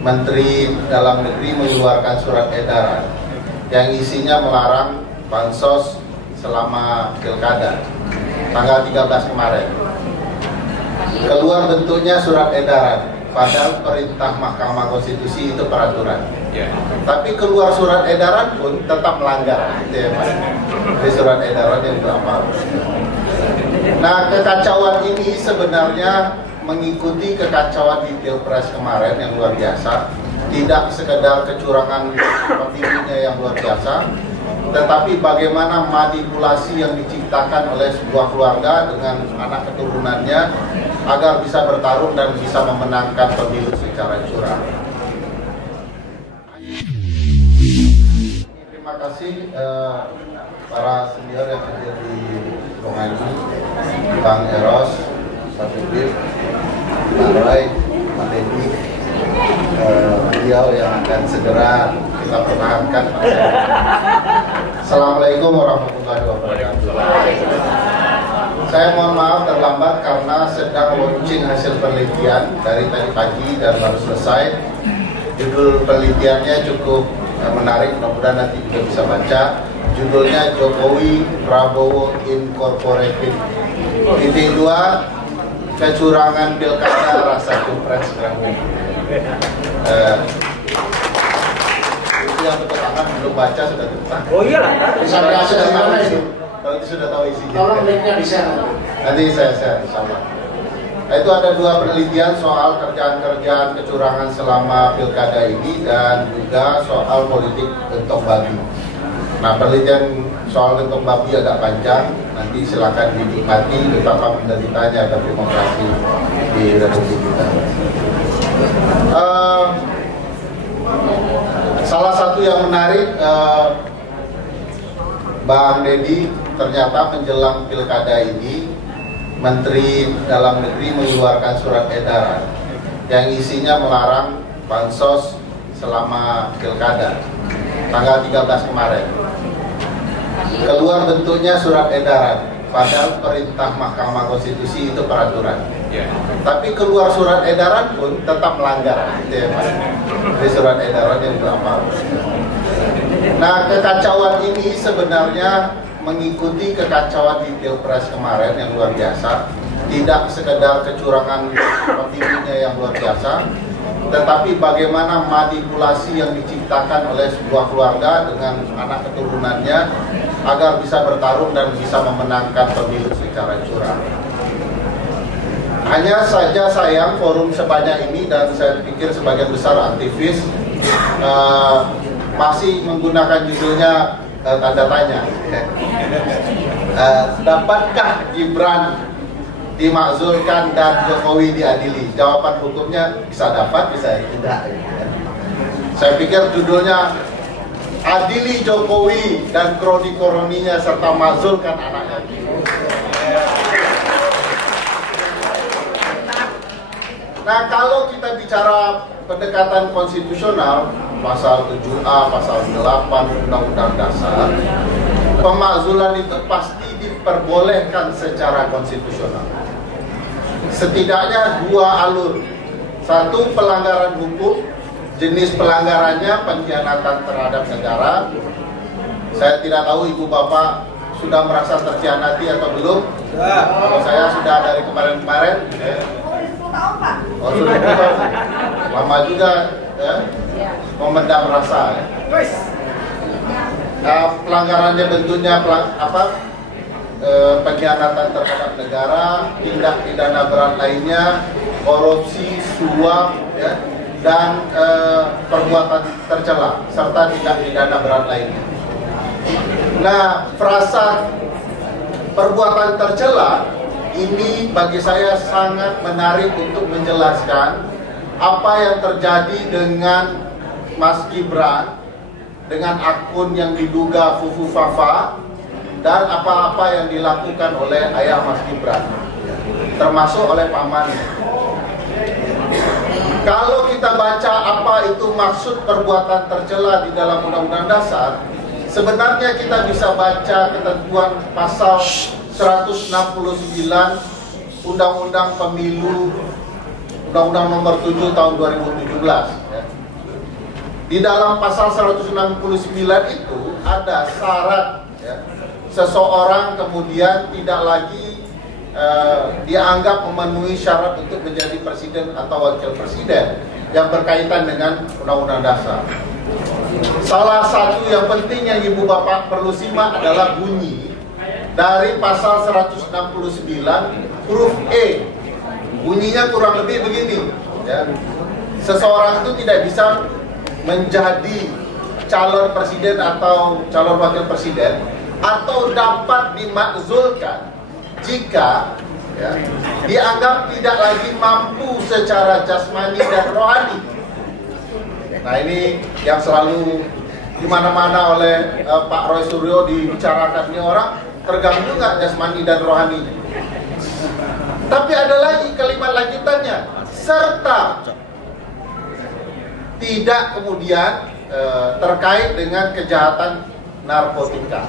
Menteri Dalam Negeri mengeluarkan surat edaran yang isinya melarang bansos selama pilkada tanggal 13 kemarin. Keluar bentuknya surat edaran, padahal perintah Mahkamah Konstitusi itu peraturan. Tapi keluar surat edaran pun tetap melanggar, gitu ya Pak. Di surat edaran yang berapa? Nah, kekacauan ini sebenarnya mengikuti kekacauan di Pilpres kemarin yang luar biasa. Tidak sekedar kecurangan pemilihnya yang luar biasa, tetapi bagaimana manipulasi yang diciptakan oleh sebuah keluarga dengan anak keturunannya agar bisa bertarung dan bisa memenangkan pemilu secara curang. Terima kasih para senior yang hadir di ruangan ini, Bang Eros, Pak Subir, Pak Roy, Pak Dedi, beliau yang akan segera kita pertahankan. Assalamualaikum warahmatullahi wabarakatuh. Saya mohon maaf terlambat karena sedang launching hasil penelitian dari tadi pagi dan baru selesai. Judul penelitiannya cukup menarik, mudah-mudahan nanti juga bisa baca. Judulnya Jokowi Prabowo Incorporated. Titik 2, kecurangan pilkada rasa pilpres sekarang. Itu yang tepuk tangan belum baca sudah tepuk tangan. Oh iyalah. Kalau sudah tahu isinya. Tolong linknya di-share. Nanti saya share sama. Nah, itu ada 2 penelitian soal kerjaan-kerjaan kecurangan selama pilkada ini dan juga soal politik gentong babi. Nah, penelitian soal gentong babi agak panjang, nanti silakan dinikmati betapa menderitanya berdemokrasi di Republik kita. Salah satu yang menarik, Bang Dedi, ternyata menjelang pilkada ini Menteri Dalam Negeri mengeluarkan surat edaran yang isinya melarang bansos selama pilkada tanggal 13 kemarin. Keluar bentuknya surat edaran, padahal perintah Mahkamah Konstitusi itu peraturan. Tapi keluar surat edaran pun tetap melanggar, gitu ya Pak. Di surat edaran yang berapa? Nah, kekacauan ini sebenarnya mengikuti kekacauan di Pilpres kemarin yang luar biasa. Tidak sekedar kecurangan pemilihnya yang luar biasa, tetapi bagaimana manipulasi yang diciptakan oleh sebuah keluarga dengan anak keturunannya agar bisa bertarung dan bisa memenangkan pemilu secara curang. Hanya saja sayang forum sebanyak ini dan saya pikir sebagian besar aktivis masih menggunakan judulnya tanda tanya. Dapatkah Gibran dimakzulkan dan Jokowi diadili? Jawaban hukumnya bisa dapat, bisa tidak. Saya pikir judulnya adili Jokowi dan kroni-kroninya serta makzulkan anaknya. Nah, kalau kita bicara pendekatan konstitusional, pasal 7A, pasal 8 Undang-Undang Dasar, pemakzulan itu pasti diperbolehkan secara konstitusional. Setidaknya 2 alur. 1, pelanggaran hukum, jenis pelanggarannya pengkhianatan terhadap negara. Saya tidak tahu ibu bapak sudah merasa terkhianati atau belum. Kalau saya sudah dari kemarin-kemarin. Oh, sudah 10 tahun. Lama juga ya. Memendam rasa ya. Nah, pelanggarannya bentuknya pengkhianatan terhadap negara, tindak pidana berat lainnya, korupsi, suap ya, dan perbuatan tercela serta tindak pidana berat lainnya. Nah, frasa perbuatan tercela ini bagi saya sangat menarik untuk menjelaskan apa yang terjadi dengan Mas Gibran dengan akun yang diduga Fufu Fafa dan apa-apa yang dilakukan oleh ayah Mas Gibran, termasuk oleh pamannya. Kalau kita baca apa itu maksud perbuatan tercela di dalam Undang-Undang Dasar, sebenarnya kita bisa baca ketentuan pasal 169 Undang-Undang Pemilu, Undang-Undang Nomor 7 Tahun 2017 ya. di dalam pasal 169 itu ada syarat ya, seseorang kemudian tidak lagi dianggap memenuhi syarat untuk menjadi presiden atau wakil presiden yang berkaitan dengan Undang-Undang Dasar. Salah satu yang penting yang Ibu Bapak perlu simak adalah bunyi dari pasal 169 huruf E. Bunyinya kurang lebih begini ya. Seseorang itu tidak bisa menjadi calon presiden atau calon wakil presiden atau dapat dimakzulkan jika ya, dianggap tidak lagi mampu secara jasmani dan rohani. Nah, ini yang selalu di mana-mana oleh Pak Roy Suryo dibicarakan, ini orang terganggu nggak jasmani dan rohani. Tapi ada lagi kalimat lanjutannya, serta tidak kemudian terkait dengan kejahatan narkotika.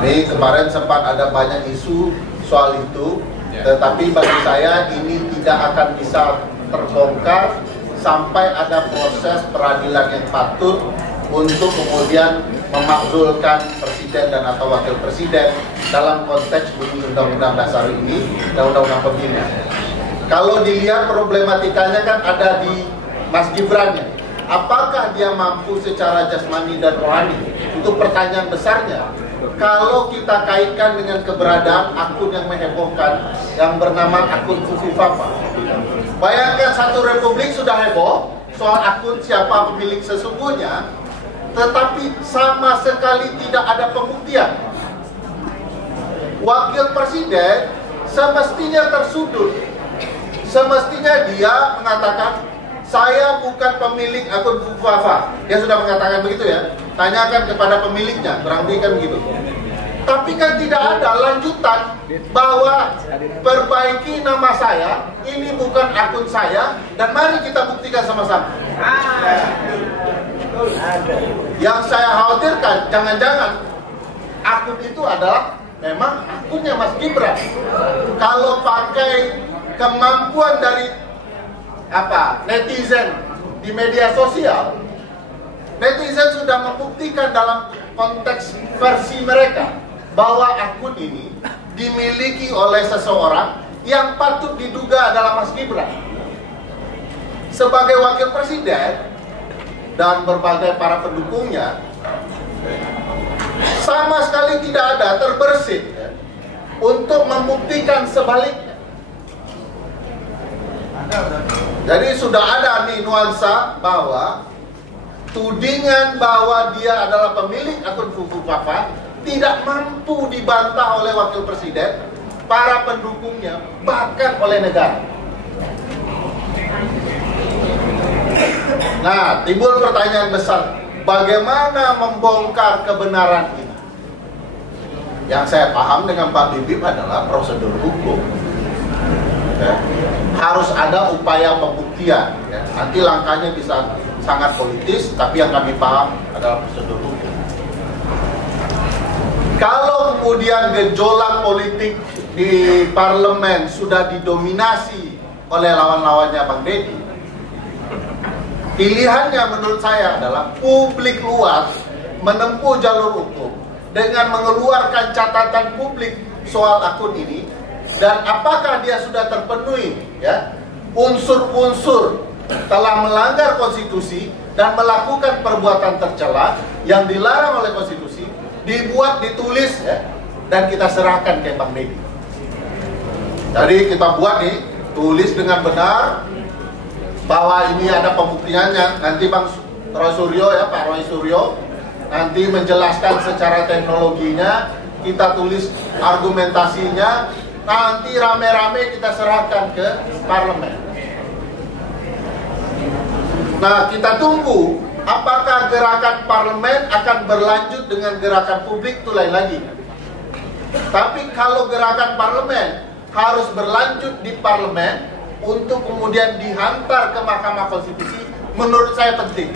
Ini kemarin sempat ada banyak isu soal itu, tetapi bagi saya ini tidak akan bisa terbongkar sampai ada proses peradilan yang patut untuk kemudian memakzulkan presiden dan atau wakil presiden dalam konteks bunyi Undang-Undang Dasar ini dan Undang-Undang Pemilu. Kalau dilihat problematikanya kan ada di Mas Gibran-nya. Apakah dia mampu secara jasmani dan rohani? Itu pertanyaan besarnya. Kalau kita kaitkan dengan keberadaan akun yang menghebohkan yang bernama akun Fufu Fafa. Bayangkan satu republik sudah heboh soal akun siapa pemilik sesungguhnya, tetapi sama sekali tidak ada pembuktian. Wakil presiden semestinya tersudut. Semestinya dia mengatakan, saya bukan pemilik akun Fufu Fafa. Dia sudah mengatakan begitu ya. Tanyakan kepada pemiliknya, kurang lebih kan begitu. Tapi kan tidak ada lanjutan bahwa perbaiki nama saya, ini bukan akun saya, dan mari kita buktikan sama-sama. Yang saya khawatirkan, jangan-jangan akun itu adalah memang akunnya Mas Gibran. Kalau pakai kemampuan dari netizen di media sosial, netizen sudah membuktikan dalam konteks versi mereka bahwa akun ini dimiliki oleh seseorang yang patut diduga adalah Mas Gibran sebagai wakil presiden dan berbagai para pendukungnya. Sama sekali tidak ada terbersit ya, untuk membuktikan sebaliknya. Jadi sudah ada nih nuansa bahwa tudingan bahwa dia adalah pemilik akun Fufu Fafa tidak mampu dibantah oleh wakil presiden, para pendukungnya, bahkan oleh negara. Nah, timbul pertanyaan besar, bagaimana membongkar kebenaran ini? Yang saya paham dengan Pak Bibip adalah prosedur hukum. Ya. Harus ada upaya pembuktian ya. Nanti langkahnya bisa sangat politis, tapi yang kami paham adalah prosedur hukum. Kalau kemudian gejolak politik di parlemen sudah didominasi oleh lawan-lawannya Bang Deddy, pilihannya menurut saya adalah publik luas menempuh jalur hukum dengan mengeluarkan catatan publik soal akun ini. Dan apakah dia sudah terpenuhi ya unsur-unsur telah melanggar konstitusi dan melakukan perbuatan tercela yang dilarang oleh konstitusi, dibuat, ditulis ya, dan kita serahkan ke Bang Deddy. Jadi kita buat nih, tulis dengan benar bahwa ini ada pembuktiannya. Nanti Bang Roy Suryo ya, Pak Roy Suryo nanti menjelaskan secara teknologinya, kita tulis argumentasinya. Nanti rame-rame kita serahkan ke parlemen. Nah, kita tunggu apakah gerakan parlemen akan berlanjut dengan gerakan publik, itu lain lagi. Tapi kalau gerakan parlemen harus berlanjut di parlemen untuk kemudian dihantar ke Mahkamah Konstitusi, menurut saya penting.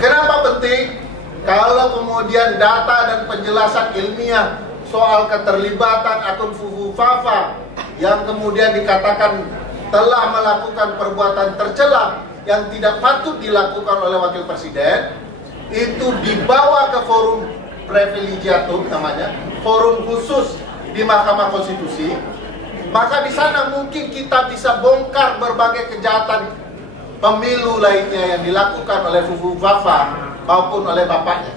Kenapa penting? Kalau kemudian data dan penjelasan ilmiah soal keterlibatan akun Fufu Fafa yang kemudian dikatakan telah melakukan perbuatan tercela yang tidak patut dilakukan oleh wakil presiden, itu dibawa ke forum privilegiatum namanya, forum khusus di Mahkamah Konstitusi, maka di sana mungkin kita bisa bongkar berbagai kejahatan pemilu lainnya yang dilakukan oleh Fufu Fafa maupun oleh bapaknya.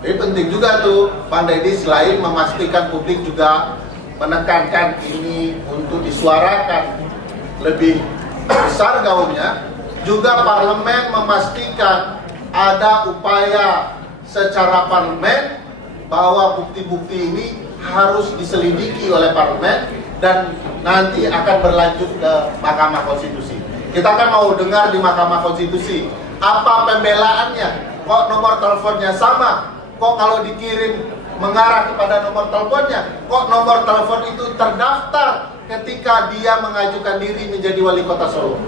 Jadi penting juga tuh Bang Deddy, selain memastikan publik juga menekankan ini untuk disuarakan lebih besar gaungnya, juga parlemen memastikan ada upaya secara parlemen bahwa bukti-bukti ini harus diselidiki oleh parlemen dan nanti akan berlanjut ke Mahkamah Konstitusi. Kita kan mau dengar di Mahkamah Konstitusi apa pembelaannya, kok nomor teleponnya sama, kok kalau dikirim mengarah kepada nomor teleponnya, kok nomor telepon itu terdaftar ketika dia mengajukan diri menjadi wali kota Solo.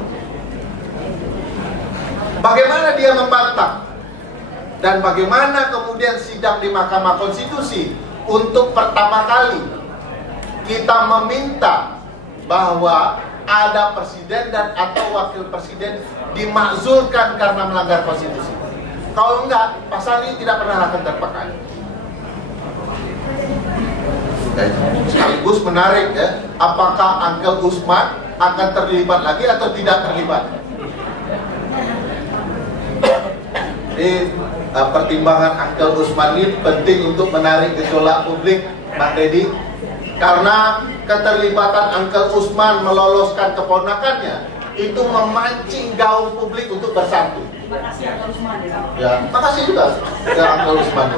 Bagaimana dia membantah? Dan bagaimana kemudian sidang di Mahkamah Konstitusi untuk pertama kali kita meminta bahwa ada presiden dan atau wakil presiden dimakzulkan karena melanggar konstitusi. Kalau enggak, pasal ini tidak pernah akan terpakai. Sekaligus menarik ya, apakah Uncle Usman akan terlibat lagi atau tidak terlibat? Jadi pertimbangan Uncle Usman ini penting untuk menarik gejolak publik, Bang Deddy, karena keterlibatan Uncle Usman meloloskan keponakannya itu memancing gaung publik untuk bersatu. Terima kasih Uncle Usman ya. Makasih juga ya Uncle Usman.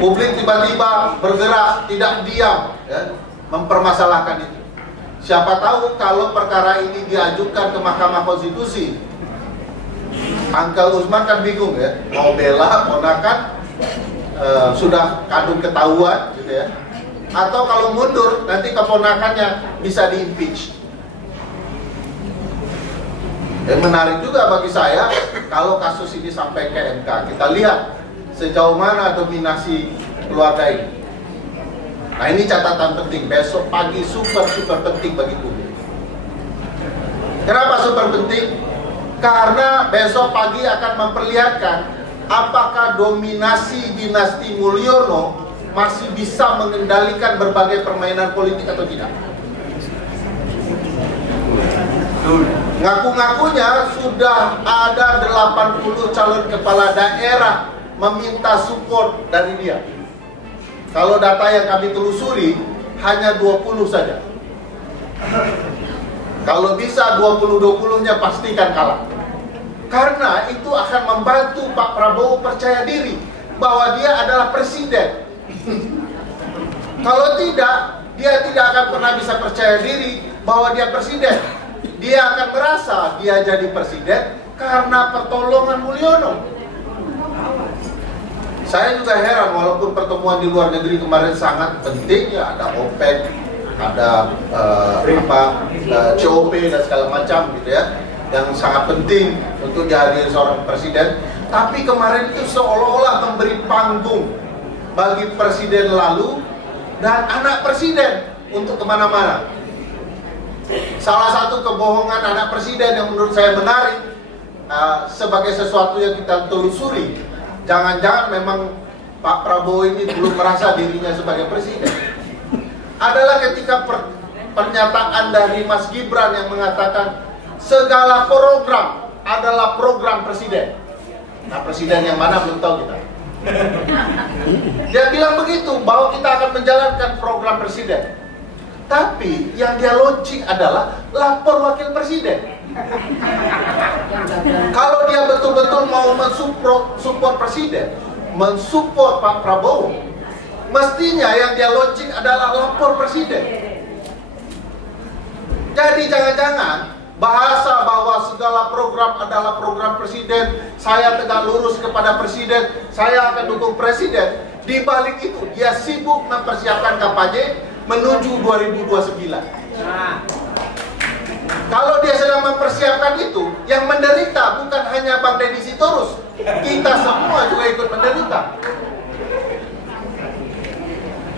Publik tiba-tiba bergerak, tidak diam ya, mempermasalahkan itu. Siapa tahu kalau perkara ini diajukan ke Mahkamah Konstitusi, Uncle Usman kan bingung ya, mau bela ponakan sudah kadung ketahuan gitu ya, atau kalau mundur nanti keponakannya bisa diimpeach. Menarik juga bagi saya kalau kasus ini sampai ke MK, kita lihat sejauh mana dominasi keluarga ini. Nah ini catatan penting, besok pagi super penting bagi publik. Kenapa super penting? Karena besok pagi akan memperlihatkan apakah dominasi dinasti Mulyono masih bisa mengendalikan berbagai permainan politik atau tidak. Ngaku-ngakunya sudah ada 80 calon kepala daerah meminta support dari dia. Kalau data yang kami telusuri hanya 20 saja. Kalau bisa 20-20-nya pastikan kalah. Karena itu akan membantu Pak Prabowo percaya diri bahwa dia adalah presiden. Kalau tidak, dia tidak akan pernah bisa percaya diri bahwa dia presiden. Dia akan merasa dia jadi presiden karena pertolongan Mulyono. Saya juga heran, walaupun pertemuan di luar negeri kemarin sangat penting ya, ada OPEC, ada COP dan segala macam gitu ya, yang sangat penting untuk dihadiri seorang presiden. Tapi kemarin itu seolah-olah memberi panggung bagi presiden lalu dan anak presiden untuk kemana-mana. Salah satu kebohongan anak presiden yang menurut saya menarik sebagai sesuatu yang kita telusuri, jangan-jangan memang Pak Prabowo ini belum merasa dirinya sebagai presiden, adalah ketika pernyataan dari Mas Gibran yang mengatakan segala program adalah program presiden. Nah presiden yang mana belum tahu kita. Dia bilang begitu, bahwa kita akan menjalankan program presiden. Tapi yang dia launching adalah lapor wakil presiden. Kalau dia betul-betul mau mensupport presiden, mensupport Pak Prabowo, mestinya yang dia launching adalah lapor presiden. Jadi jangan-jangan bahasa bahwa segala program adalah program presiden, saya tegak lurus kepada presiden, saya akan dukung presiden. Di balik itu dia sibuk mempersiapkan kampanye menuju 2029. Kalau dia sedang mempersiapkan itu, yang menderita bukan hanya Bang Deddy Sitorus, kita semua juga ikut menderita.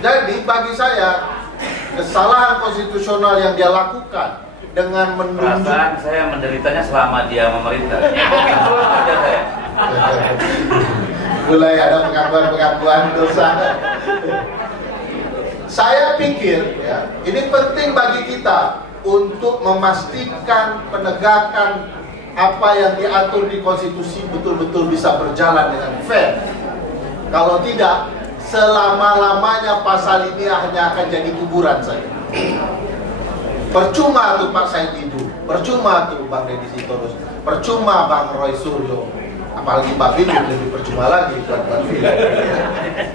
Jadi bagi saya kesalahan konstitusional yang dia lakukan dengan menunjuk. Perasaan saya menderitanya selama dia memerintah. Mungkin dulu aja saya. Mulai ada pengakuan-pengakuan dosa. Saya pikir ya, ini penting bagi kita untuk memastikan penegakan apa yang diatur di konstitusi betul-betul bisa berjalan dengan fair. Kalau tidak, selama-lamanya pasal ini hanya akan jadi kuburan saja. Percuma tuh Pak Said Didu, percuma tuh Bang Deddy Sitorus, percuma Bang Roy Suryo, apalagi Pak Bin lebih percuma lagi buat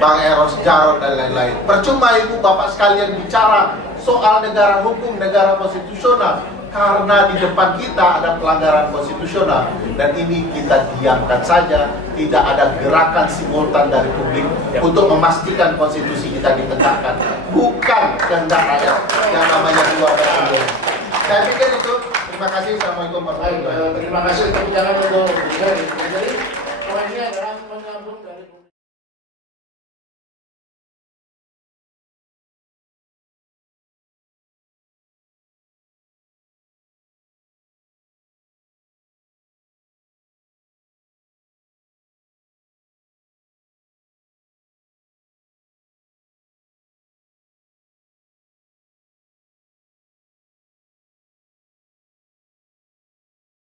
Bang Eros Jarod dan lain-lain. Percuma Ibu Bapak sekalian bicara soal negara hukum, negara konstitusional, karena di depan kita ada pelanggaran konstitusional dan ini kita diamkan saja, tidak ada gerakan simultan dari publik untuk memastikan konstitusi kita ditegakkan, bukan kehendak rakyat yang namanya dua presiden. Saya pikir itu. Terima kasih. Assalamualaikum warahmatullahi wabarakatuh. Terima kasih untuk jangan untuk